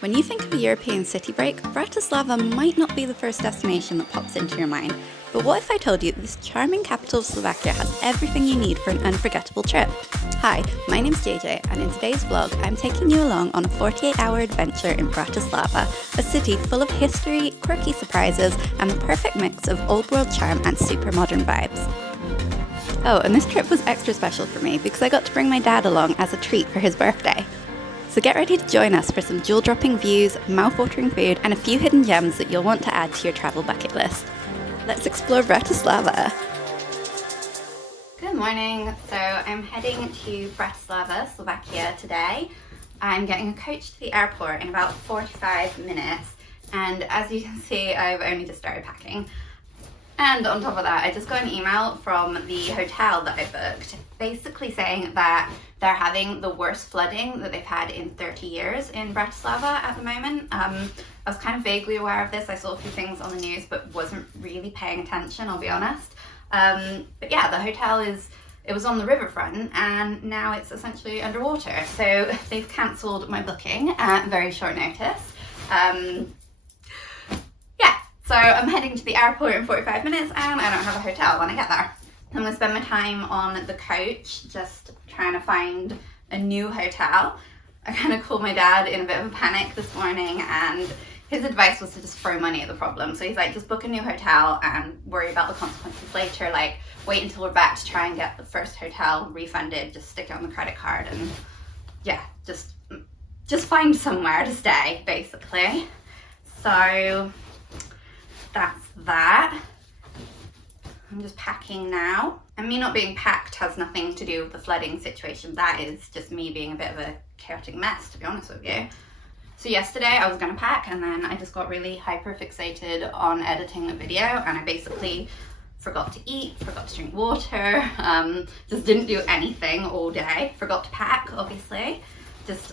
When you think of a European city break, Bratislava might not be the first destination that pops into your mind. But what if I told you that this charming capital of Slovakia has everything you need for an unforgettable trip? Hi, my name's JJ, and in today's vlog, I'm taking you along on a 48-hour adventure in Bratislava, a city full of history, quirky surprises, and the perfect mix of old-world charm and super modern vibes. Oh, and this trip was extra special for me because I got to bring my dad along as a treat for his birthday. So get ready to join us for some jewel-dropping views, mouth-watering food, and a few hidden gems that you'll want to add to your travel bucket list. Let's explore Bratislava! Good morning. So I'm heading to Bratislava, Slovakia today. I'm getting a coach to the airport in about 45 minutes, and as you can see, I've only just started packing. And on top of that, I just got an email from the hotel that I booked, basically saying that they're having the worst flooding that they've had in 30 years in Bratislava at the moment. I was kind of vaguely aware of this. I saw a few things on the news, but wasn't really paying attention, I'll be honest. But yeah, the hotel it was on the riverfront, and now it's essentially underwater. So they've cancelled my booking at very short notice. So I'm heading to the airport in 45 minutes and I don't have a hotel when I get there. I'm going to spend my time on the coach just trying to find a new hotel. I kind of called my dad in a bit of a panic this morning, and his advice was to just throw money at the problem. So he's like, just book a new hotel and worry about the consequences later. Like, wait until we're back to try and get the first hotel refunded. Just stick it on the credit card and yeah, just find somewhere to stay, basically. So that's that. I'm just packing now. And me not being packed has nothing to do with the flooding situation. That is just me being a bit of a chaotic mess, to be honest with you. So yesterday I was gonna pack, and then I just got really hyper fixated on editing the video, and I basically forgot to eat, forgot to drink water, just didn't do anything all day. Forgot to pack, obviously. Just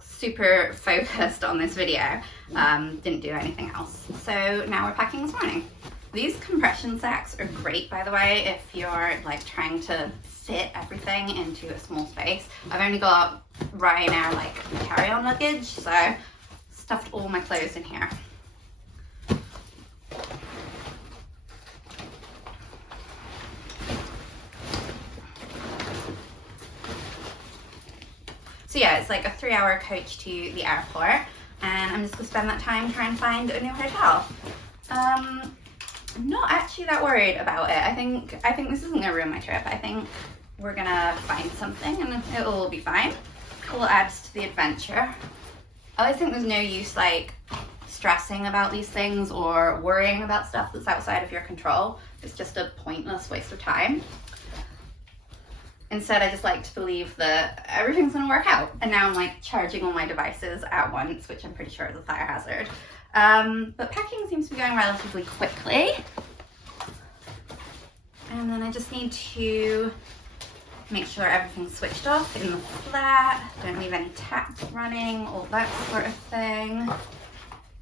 super focused on this video, didn't do anything else. So now we're packing this morning. These compression sacks are great, by the way, if you're like trying to fit everything into a small space. I've only got Ryanair like carry-on luggage, so stuffed all my clothes in here. So yeah, it's like a 3-hour coach to the airport, and I'm just gonna spend that time trying to find a new hotel. I'm not actually that worried about it. I think this isn't gonna ruin my trip. I think we're gonna find something and it'll all be fine. It all adds to the adventure. I always think there's no use like stressing about these things or worrying about stuff that's outside of your control. It's just a pointless waste of time. Instead, I just like to believe that everything's gonna work out. And now I'm like charging all my devices at once, which I'm pretty sure is a fire hazard. But packing seems to be going relatively quickly. And then I just need to make sure everything's switched off in the flat, don't leave any taps running, all that sort of thing.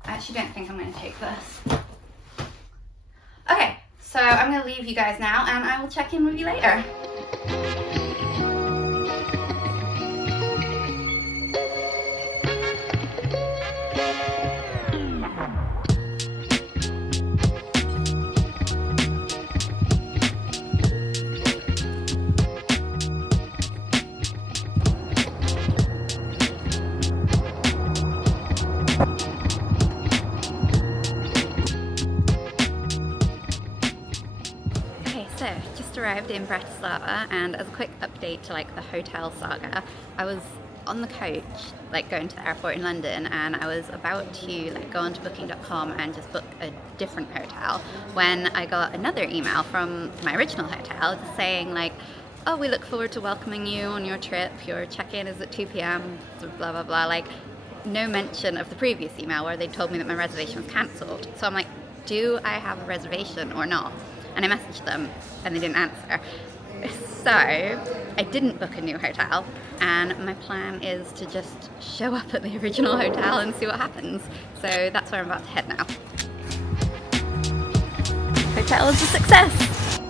I actually don't think I'm gonna take this. Okay, so I'm gonna leave you guys now, and I will check in with you later. Just arrived in Bratislava, and as a quick update to like the hotel saga, I was on the coach like going to the airport in London, and I was about to like go onto booking.com and just book a different hotel when I got another email from my original hotel just saying like, oh, we look forward to welcoming you on your trip, your check-in is at 2 p.m, blah blah blah. Like no mention of the previous email where they told me that my reservation was cancelled. So I'm like, do I have a reservation or not? And I messaged them and they didn't answer. So I didn't book a new hotel, and my plan is to just show up at the original hotel and see what happens. So that's where I'm about to head now. Hotel is a success!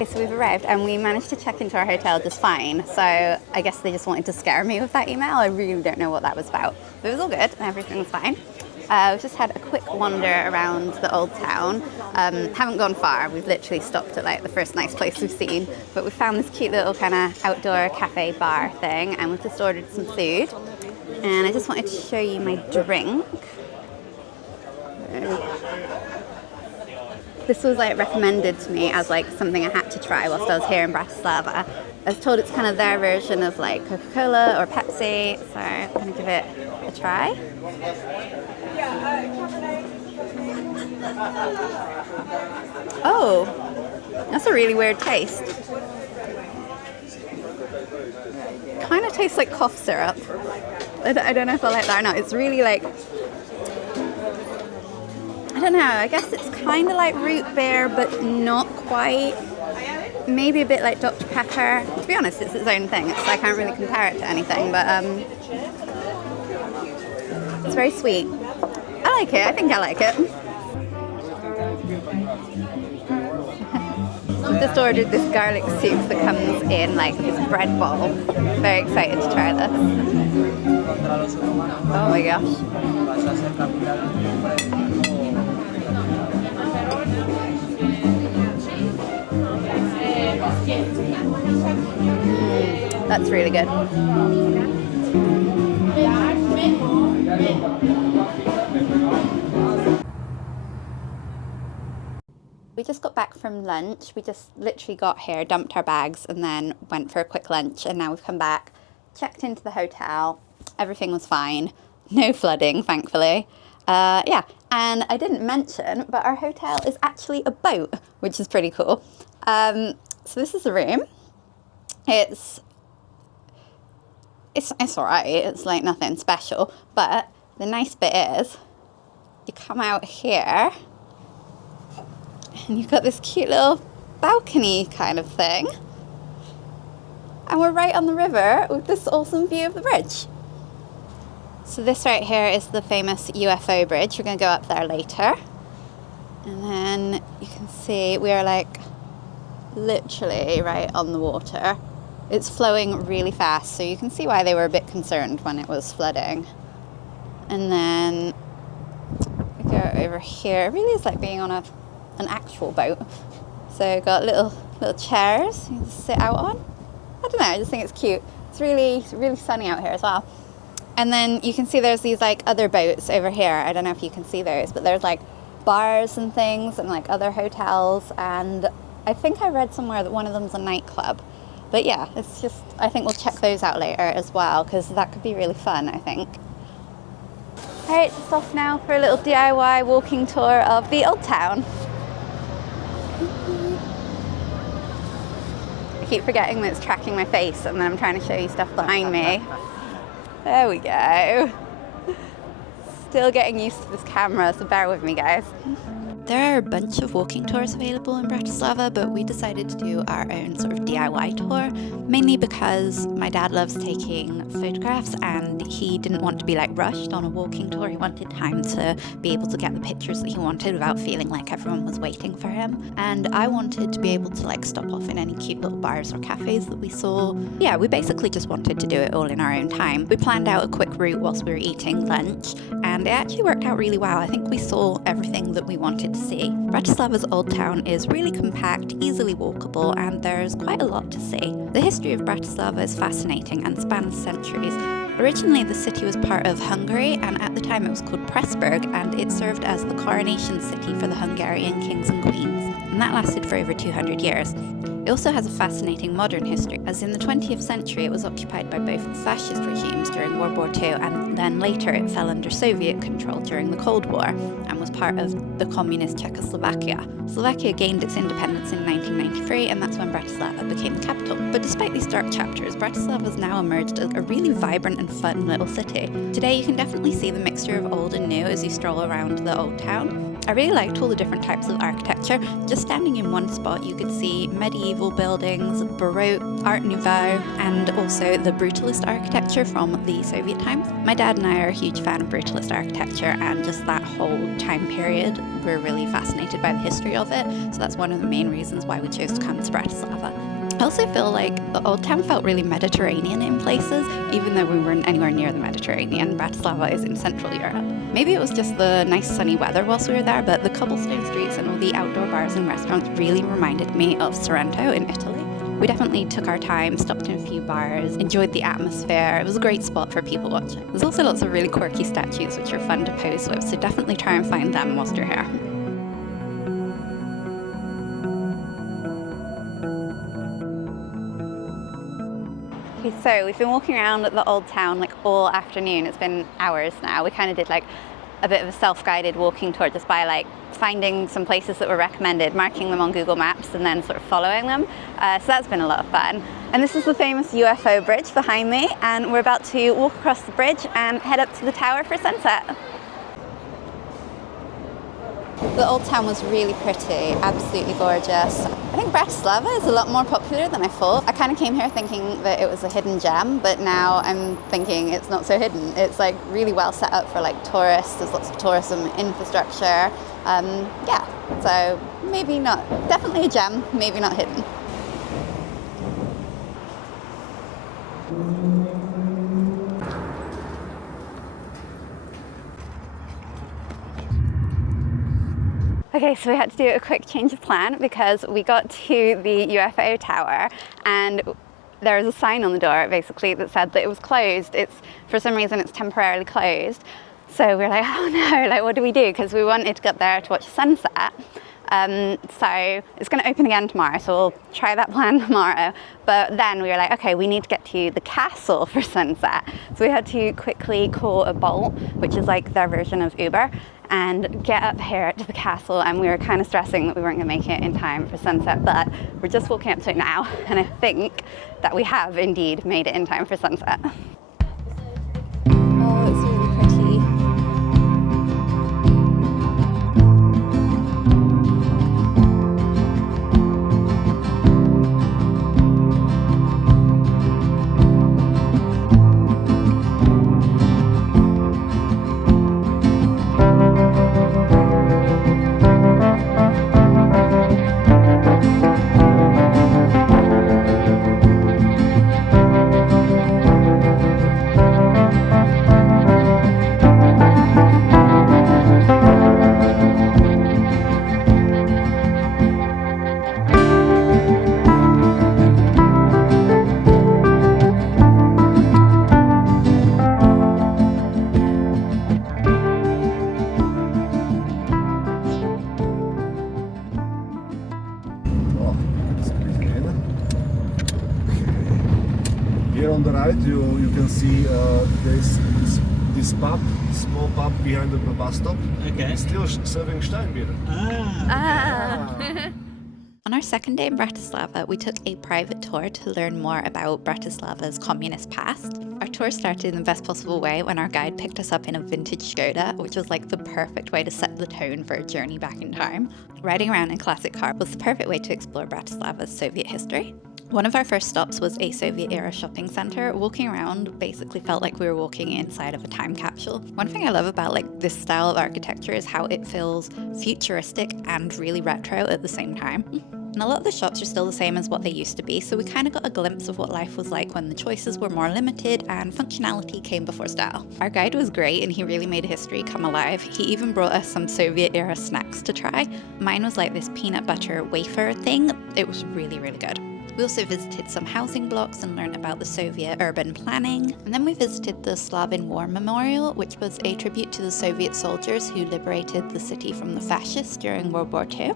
Okay, so we've arrived and we managed to check into our hotel just fine. So I guess they just wanted to scare me with that email. I really don't know what that was about. But it was all good and everything was fine. We've just had a quick wander around the old town. Haven't gone far. We've literally stopped at like the first nice place we've seen. But we found this cute little kind of outdoor cafe bar thing and we've just ordered some food. And I just wanted to show you my drink. This was like recommended to me as like something I had to try whilst I was here in Bratislava. I was told it's kind of their version of like Coca-Cola or Pepsi, so I'm gonna give it a try. Oh, that's a really weird taste. Kind of tastes like cough syrup. I don't know if I like that or not. It's really like, I don't know, I guess it's kind of like root beer, but not quite. Maybe a bit like Dr. Pepper. To be honest, it's its own thing. I can't really compare it to anything, but it's very sweet. I like it. I think I like it. Just ordered this garlic soup that comes in like this bread ball. Very excited to try this. Oh my gosh. That's really good. We just got back from lunch. We just literally got here, dumped our bags, and then went for a quick lunch. And now we've come back, checked into the hotel. Everything was fine. No flooding, thankfully. Yeah, and I didn't mention, but our hotel is actually a boat, which is pretty cool. So this is the room. It's all right. It's like nothing special. But the nice bit is, you come out here, and you've got this cute little balcony kind of thing. And we're right on the river with this awesome view of the bridge. So this right here is the famous UFO Bridge. We're going to go up there later. And then you can see we are like literally right on the water. It's flowing really fast, so you can see why they were a bit concerned when it was flooding. And then we go over here. It really is like being on an actual boat. So got little chairs you can sit out on. I don't know, I just think it's cute. It's really sunny out here as well. And then you can see there's these like other boats over here. I don't know if you can see those, but there's like bars and things and like other hotels. And I think I read somewhere that one of them's a nightclub. But yeah, it's just, I think we'll check those out later as well, because that could be really fun, I think. All right, just off now for a little DIY walking tour of the old town. I keep forgetting that it's tracking my face and then I'm trying to show you stuff behind me. There we go. Still getting used to this camera, so bear with me, guys. There are a bunch of walking tours available in Bratislava, but we decided to do our own sort of DIY tour, mainly because my dad loves taking photographs and he didn't want to be like rushed on a walking tour. He wanted time to be able to get the pictures that he wanted without feeling like everyone was waiting for him. And I wanted to be able to like stop off in any cute little bars or cafes that we saw. Yeah, we basically just wanted to do it all in our own time. We planned out a quick route whilst we were eating lunch, and it actually worked out really well. I think we saw everything that we wanted to see. Bratislava's old town is really compact, easily walkable, and there's quite a lot to see. The history of Bratislava is fascinating and spans centuries. Originally, the city was part of Hungary, and at the time it was called Pressburg, and it served as the coronation city for the Hungarian kings and queens, and that lasted for over 200 years. It also has a fascinating modern history, as in the 20th century it was occupied by both fascist regimes during World War II, and then later it fell under Soviet control during the Cold War and was part of the communist Czechoslovakia. Slovakia gained its independence in 1993, and that's when Bratislava became the capital. But despite these dark chapters, Bratislava has now emerged as a really vibrant and fun little city. Today you can definitely see the mixture of old and new as you stroll around the old town. I really liked all the different types of architecture. Just standing in one spot, you could see medieval buildings, Baroque, Art Nouveau, and also the Brutalist architecture from the Soviet times. My dad and I are a huge fan of Brutalist architecture, and just that whole time period, we're really fascinated by the history of it. So that's one of the main reasons why we chose to come to Bratislava. I also feel like the old town felt really Mediterranean in places, even though we weren't anywhere near the Mediterranean. Bratislava is in Central Europe. Maybe it was just the nice sunny weather whilst we were there, but the cobblestone streets and all the outdoor bars and restaurants really reminded me of Sorrento in Italy. We definitely took our time, stopped in a few bars, enjoyed the atmosphere. It was a great spot for people watching. There's also lots of really quirky statues which are fun to pose with, so definitely try and find them whilst you're here. Okay, so we've been walking around the old town like all afternoon. It's been hours now. We kind of did like a bit of a self-guided walking tour just by like finding some places that were recommended, marking them on Google Maps and then sort of following them. So that's been a lot of fun. And this is the famous UFO Bridge behind me, and we're about to walk across the bridge and head up to the tower for sunset. The old town was really pretty, absolutely gorgeous. I think Bratislava is a lot more popular than I thought. I kind of came here thinking that it was a hidden gem, but now I'm thinking it's not so hidden. It's like really well set up for like tourists. There's lots of tourism infrastructure. Yeah, so maybe not, definitely a gem, maybe not hidden. Okay, so we had to do a quick change of plan because we got to the UFO tower and there was a sign on the door basically that said that it was closed. For some reason it's temporarily closed. So we were like, oh no, like what do we do? Because we wanted to get there to watch the sunset. So it's going to open again tomorrow, so we'll try that plan tomorrow. But then we were like, okay, we need to get to the castle for sunset. So we had to quickly call a Bolt, which is like their version of Uber, and get up here to the castle. And we were kind of stressing that we weren't going to make it in time for sunset, but we're just walking up to it now, and I think that we have indeed made it in time for sunset. Oh, it's really pretty. Here on the right, you can see this pub, small pub behind the bus stop. Okay. It's still serving Steinbier. On our second day in Bratislava, we took a private tour to learn more about Bratislava's communist past. Our tour started in the best possible way when our guide picked us up in a vintage Škoda, which was like the perfect way to set the tone for a journey back in time. Riding around in a classic car was the perfect way to explore Bratislava's Soviet history. One of our first stops was a Soviet-era shopping centre. Walking around basically felt like we were walking inside of a time capsule. One thing I love about this style of architecture is how it feels futuristic and really retro at the same time. And a lot of the shops are still the same as what they used to be, so we kind of got a glimpse of what life was like when the choices were more limited and functionality came before style. Our guide was great and he really made history come alive. He even brought us some Soviet-era snacks to try. Mine was like this peanut butter wafer thing. It was really, really good. We also visited some housing blocks and learned about the Soviet urban planning. And then we visited the Slavin War Memorial, which was a tribute to the Soviet soldiers who liberated the city from the fascists during World War II.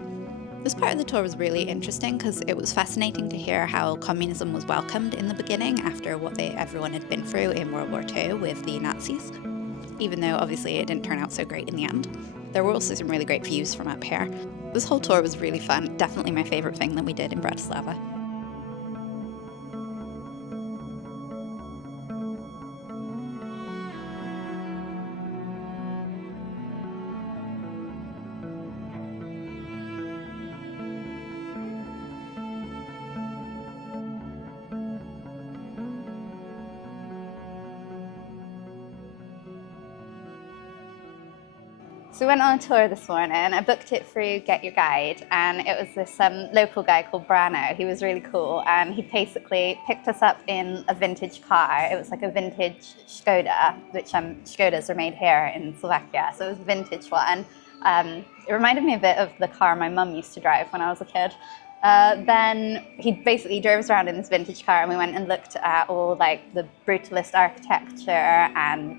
This part of the tour was really interesting because it was fascinating to hear how communism was welcomed in the beginning after what everyone had been through in World War II with the Nazis, even though obviously it didn't turn out so great in the end. There were also some really great views from up here. This whole tour was really fun, definitely my favourite thing that we did in Bratislava. So we went on a tour this morning. I booked it through Get Your Guide, and it was this local guy called Brano. He was really cool, and he basically picked us up in a vintage car. It was like a vintage Škoda, which Škodas are made here in Slovakia, so it was a vintage one. It reminded me a bit of the car my mum used to drive when I was a kid. Then he basically drove us around in this vintage car, and we went and looked at all like the brutalist architecture, and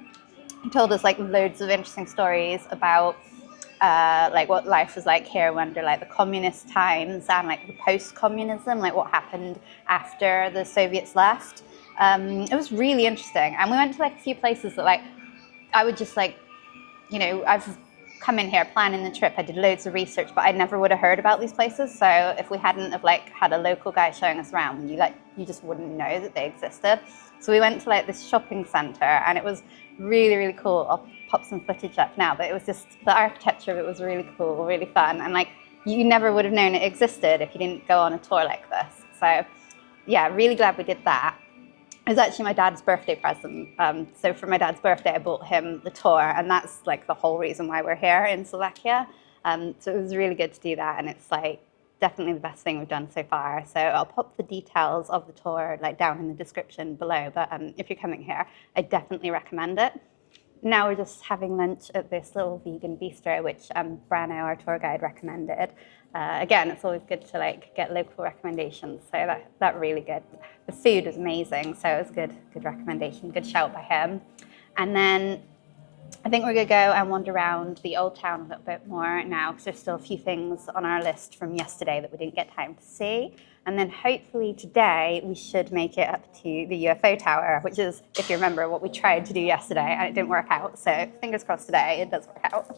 he told us like loads of interesting stories about like what life was like here under like the communist times and like the post-communism, like what happened after the Soviets left. It was really interesting, and we went to like a few places that like I would just like, you know, I've come in here planning the trip, I did loads of research, but I never would have heard about these places. So if we hadn't have like had a local guy showing us around, you just wouldn't know that they existed. So we went to like this shopping center, and it was really, really cool. I'll pop some footage up now, but it was just, the architecture of it was really cool, really fun. And like, you never would have known it existed if you didn't go on a tour like this. So yeah, really glad we did that. It was actually my dad's birthday present. So for my dad's birthday, I bought him the tour, and that's like the whole reason why we're here in Slovakia. So it was really good to do that, and it's like definitely the best thing we've done so far. So I'll pop the details of the tour like down in the description below, but if you're coming here, I definitely recommend it. Now we're just having lunch at this little vegan bistro, which Brano, our tour guide, recommended. Again, it's always good to like get local recommendations, so that really good. The food was amazing, so it was good recommendation, good shout by him. And then I think we're gonna go and wander around the old town a little bit more now, because there's still a few things on our list from yesterday that we didn't get time to see. And then hopefully today we should make it up to the UFO tower, which is, if you remember, what we tried to do yesterday, and it didn't work out. So fingers crossed today it does work out.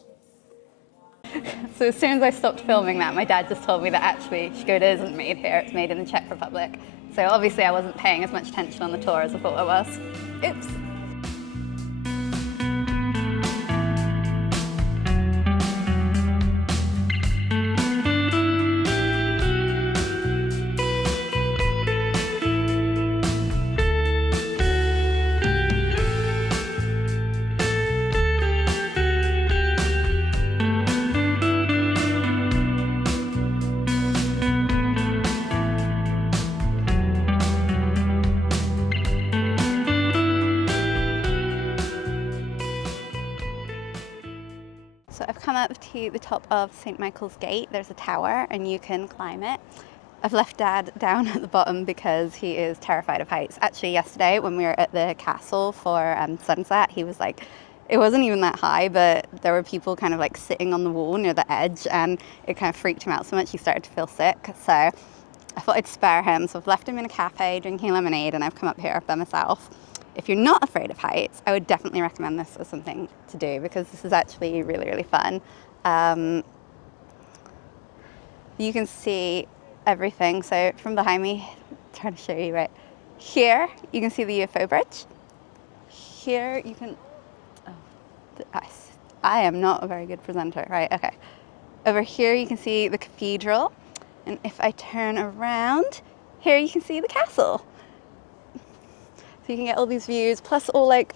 So as soon as I stopped filming that, my dad just told me that actually Škoda isn't made here, it's made in the Czech Republic. So obviously I wasn't paying as much attention on the tour as I thought I was. Oops. So I've come up to the top of St. Michael's Gate. There's a tower and you can climb it. I've left Dad down at the bottom because he is terrified of heights. Actually, yesterday when we were at the castle for sunset, he was like, it wasn't even that high, but there were people kind of like sitting on the wall near the edge, and it kind of freaked him out so much he started to feel sick. So I thought I'd spare him. So I've left him in a cafe drinking lemonade, and I've come up here by myself. If you're not afraid of heights, I would definitely recommend this as something to do, because this is actually really, really fun. You can see everything. So from behind me, I'm trying to show you right here, you can see the UFO Bridge. Here you can, I am not a very good presenter, right? Okay. Over here you can see the cathedral. And if I turn around, here you can see the castle. So you can get all these views, plus all like,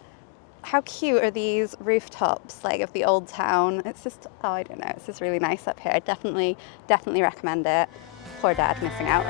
how cute are these rooftops like of the old town? It's just, oh, I don't know, it's just really nice up here. I definitely recommend it. Poor Dad missing out.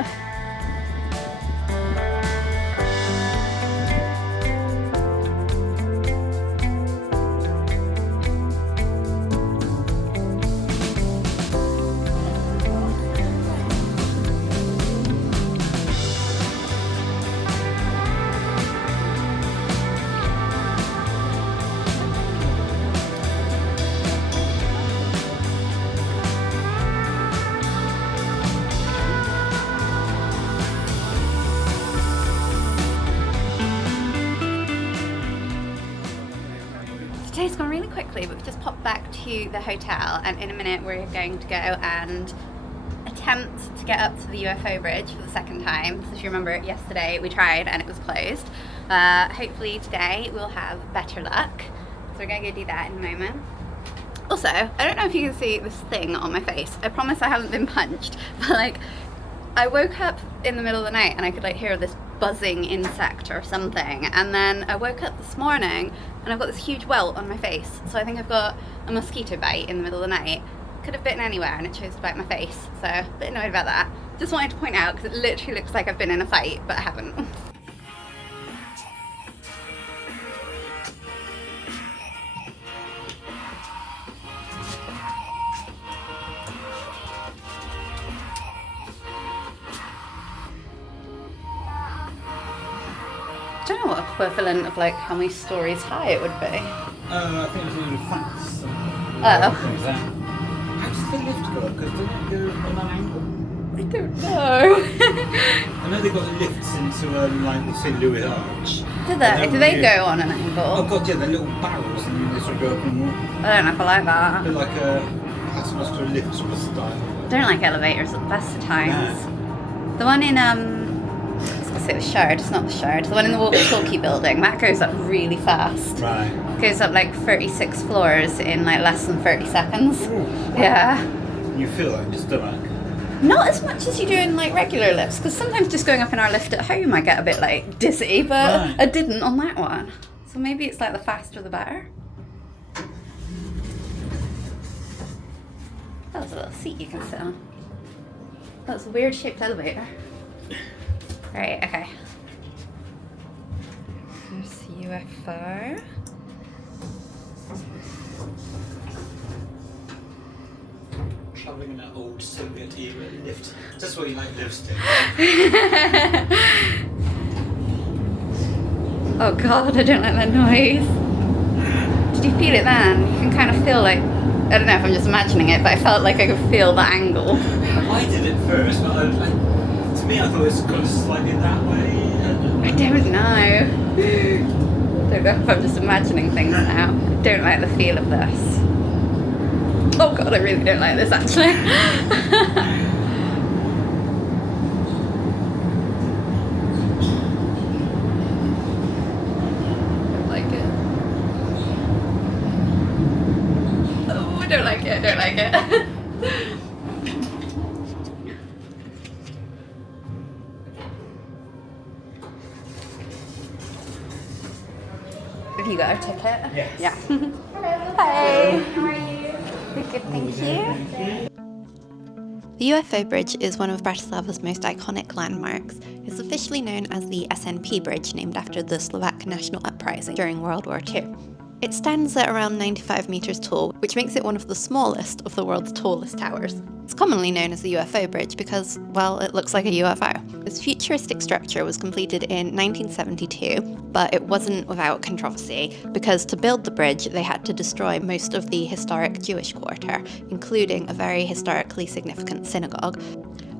Today's gone really quickly, but we've just popped back to the hotel, and in a minute we're going to go and attempt to get up to the UFO Bridge for the second time. So if you remember, yesterday we tried and it was closed. Hopefully today we'll have better luck. So we're going to go do that in a moment. Also, I don't know if you can see this thing on my face. I promise I haven't been punched, but like, I woke up in the middle of the night and I could like hear this buzzing insect or something. And then I woke up this morning and I've got this huge welt on my face. So I think I've got a mosquito bite in the middle of the night. Could have bitten anywhere and it chose to bite my face. So a bit annoyed about that. Just wanted to point out because it literally looks like I've been in a fight, but I haven't. I don't know what equivalent of like how many stories high it would be. I think it's really fast. Oh. How does the lift go? Because doesn't it go on an angle? I don't know. I know they've got lifts into like St. Louis Arch. Do they go on an angle? Oh god, yeah, they're little barrels and they sort of go up and walk. I don't know if I like that. They're like a passenger lift sort of style. I don't like elevators at the best of times. No. The one in I was gonna say the Shard, it's not the Shard. The one in the walkie-talkie building, that goes up really fast. Right. Goes up like 36 floors in like less than 30 seconds. Ooh. Yeah. You feel like your stomach. Not as much as you do in like regular lifts, because sometimes just going up in our lift at home I get a bit like dizzy, but Right. I didn't on that one. So maybe it's like the faster the better. That was a little seat you can sit on. That was a weird shaped elevator. Right, okay. There's UFO. Travelling in an old Soviet era lift. Just what you like lifts to. Oh god, I don't like that noise. Did you feel it then? You can kind of feel like, I don't know if I'm just imagining it, but I felt like I could feel the angle. I did it first, but to me I thought it was going slightly that way. I don't know. I don't know if I'm just imagining things now. I don't like the feel of this. Oh god, I really don't like this actually. Don't like it. Oh, I don't like it, I don't like it. Have you got our ticket? Yes. Yeah. Hello. Hi. How are you? Good, thank you. The UFO Bridge is one of Bratislava's most iconic landmarks. It's officially known as the SNP Bridge, named after the Slovak national uprising during World War II. It stands at around 95 metres tall, which makes it one of the smallest of the world's tallest towers. It's commonly known as the UFO Bridge because, well, it looks like a UFO. This futuristic structure was completed in 1972, but it wasn't without controversy because to build the bridge they had to destroy most of the historic Jewish quarter, including a very historically significant synagogue.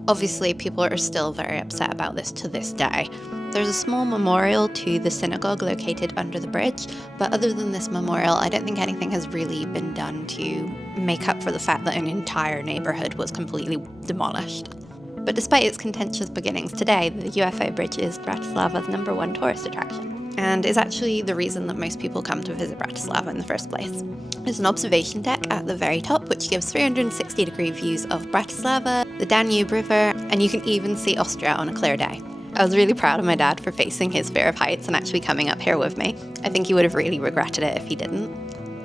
Obviously, people are still very upset about this to this day. There's a small memorial to the synagogue located under the bridge, but other than this memorial, I don't think anything has really been done to make up for the fact that an entire neighbourhood was completely demolished. But despite its contentious beginnings today, the UFO Bridge is Bratislava's #1 tourist attraction, and is actually the reason that most people come to visit Bratislava in the first place. There's an observation deck at the very top which gives 360-degree views of Bratislava, the Danube River, and you can even see Austria on a clear day. I was really proud of my dad for facing his fear of heights and actually coming up here with me. I think he would have really regretted it if he didn't.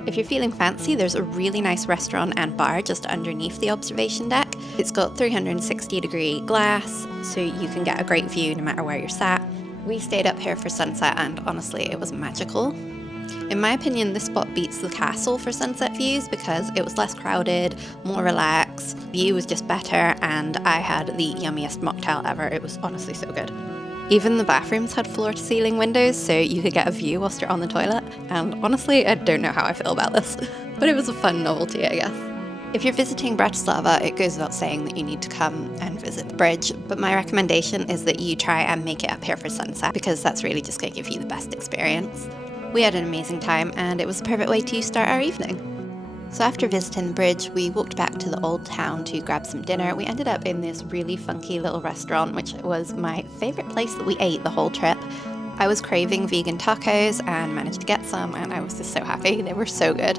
If you're feeling fancy, there's a really nice restaurant and bar just underneath the observation deck. It's got 360-degree glass, so you can get a great view no matter where you're sat. We stayed up here for sunset and honestly, it was magical. In my opinion, this spot beats the castle for sunset views because it was less crowded, more relaxed, the view was just better, and I had the yummiest mocktail ever. It was honestly so good. Even the bathrooms had floor-to-ceiling windows, so you could get a view whilst you're on the toilet, and honestly, I don't know how I feel about this, but it was a fun novelty, I guess. If you're visiting Bratislava, it goes without saying that you need to come and visit the bridge, but my recommendation is that you try and make it up here for sunset, because that's really just going to give you the best experience. We had an amazing time, and it was the perfect way to start our evening. So after visiting the bridge, we walked back to the old town to grab some dinner. We ended up in this really funky little restaurant, which was my favourite place that we ate the whole trip. I was craving vegan tacos and managed to get some, and I was just so happy. They were so good.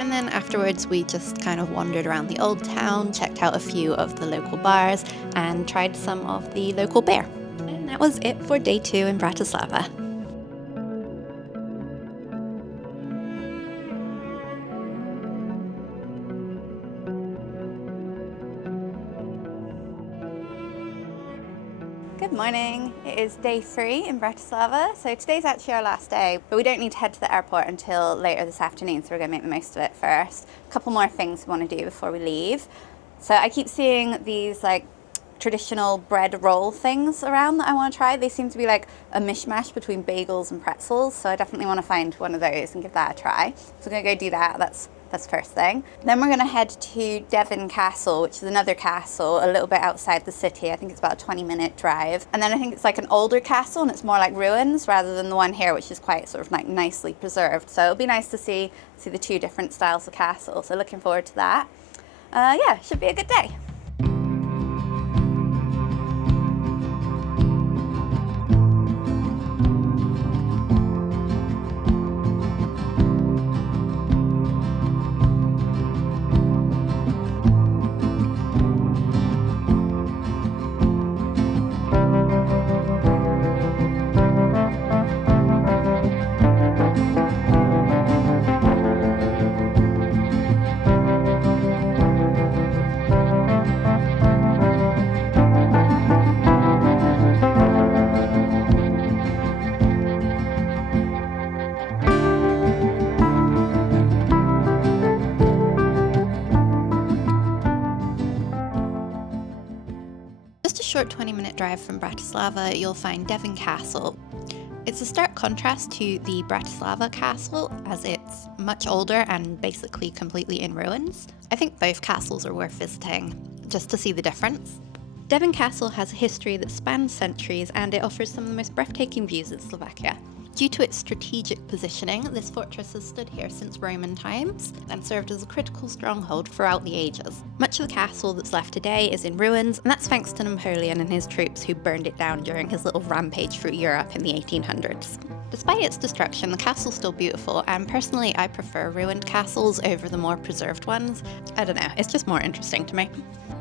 And then after Afterwards, we just kind of wandered around the old town, checked out a few of the local bars, and tried some of the local beer. And that was it for day 2 in Bratislava. Good morning. It is day 3 in Bratislava. So today's actually our last day, but we don't need to head to the airport until later this afternoon, so we're going to make the most of it first. A couple more things we want to do before we leave. So I keep seeing these like traditional bread roll things around that I want to try. They seem to be like a mishmash between bagels and pretzels, so I definitely want to find one of those and give that a try. So we're going to go do that. That's first thing. Then we're going to head to Devín Castle, which is another castle a little bit outside the city. I think it's about a 20-minute drive. And then I think it's like an older castle and it's more like ruins rather than the one here, which is quite sort of like nicely preserved. So it'll be nice to see the 2 different styles of castle. So looking forward to that. Yeah, should be a good day. Just a short 20-minute drive from Bratislava, you'll find Devín Castle. It's a stark contrast to the Bratislava castle, as it's much older and basically completely in ruins. I think both castles are worth visiting, just to see the difference. Devín Castle has a history that spans centuries, and it offers some of the most breathtaking views in Slovakia. Due to its strategic positioning, this fortress has stood here since Roman times and served as a critical stronghold throughout the ages. Much of the castle that's left today is in ruins, and that's thanks to Napoleon and his troops who burned it down during his little rampage through Europe in the 1800s. Despite its destruction, the castle's still beautiful, and personally I prefer ruined castles over the more preserved ones. I don't know, it's just more interesting to me.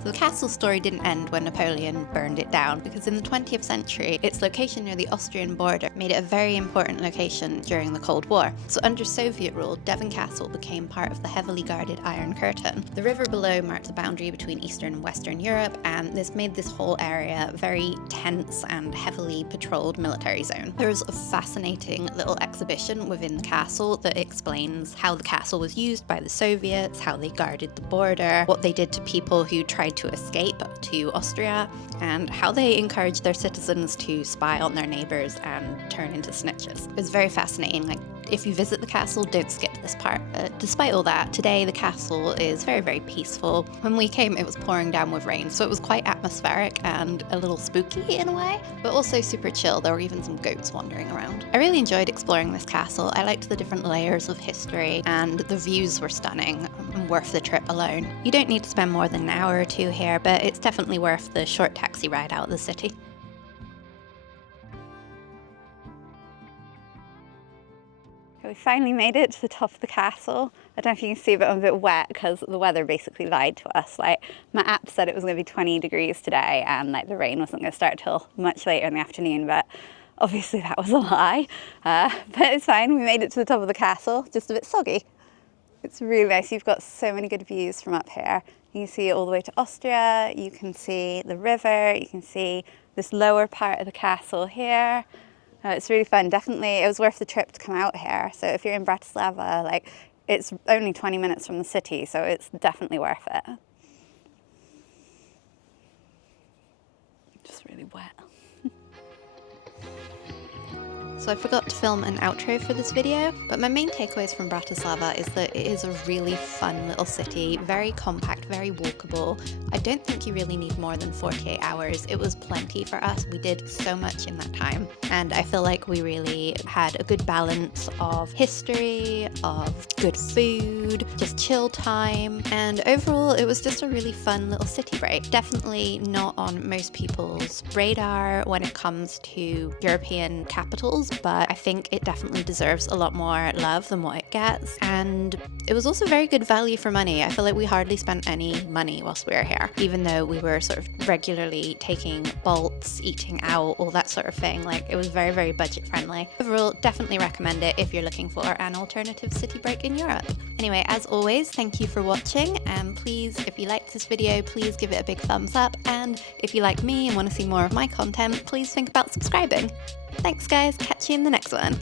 So the castle's story didn't end when Napoleon burned it down, because in the 20th century, its location near the Austrian border made it a very important location during the Cold War. So under Soviet rule, Devín Castle became part of the heavily guarded Iron Curtain. The river below marked the boundary between Eastern and Western Europe, and this made this whole area a very tense and heavily patrolled military zone. There's a fascinating little exhibition within the castle that explains how the castle was used by the Soviets, how they guarded the border, what they did to people who tried to escape to Austria, and how they encouraged their citizens to spy on their neighbours and turn into snitches. It's very fascinating. Like, if you visit the castle, don't skip this part. Despite all that, today the castle is very, very peaceful. When we came, it was pouring down with rain, so it was quite atmospheric and a little spooky in a way, but also super chill. There were even some goats wandering around. I really enjoyed exploring this castle. I liked the different layers of history, and the views were stunning and worth the trip alone. You don't need to spend more than an hour or 2 here, but it's definitely worth the short taxi ride out of the city. We finally made it to the top of the castle. I don't know if you can see, but I'm a bit wet because the weather basically lied to us. Like, my app said it was going to be 20 degrees today, and like the rain wasn't going to start till much later in the afternoon, but obviously that was a lie. But it's fine, we made it to the top of the castle, just a bit soggy. It's really nice. You've got so many good views from up here. You can see it all the way to Austria, you can see the river, you can see this lower part of the castle here. It's really fun. Definitely, it was worth the trip to come out here. So if you're in Bratislava, like, it's only 20 minutes from the city, so it's definitely worth it. Just really wet. So I forgot to film an outro for this video, but my main takeaways from Bratislava is that it is a really fun little city, very compact, very walkable. I don't think you really need more than 48 hours. It was plenty for us. We did so much in that time, and I feel like we really had a good balance of history, of good food, just chill time, and overall it was just a really fun little city break. Definitely not on most people's radar when it comes to European capitals, hotels, but I think it definitely deserves a lot more love than what it gets. And it was also very good value for money. I feel like we hardly spent any money whilst we were here, even though we were sort of regularly taking bolts, eating out, all that sort of thing. Like, it was very, very budget friendly. Overall, definitely recommend it if you're looking for an alternative city break in Europe. Anyway, as always, thank you for watching, and please, if you liked this video, please give it a big thumbs up, and if you like me and want to see more of my content, please think about subscribing. Thanks guys, catch you in the next one.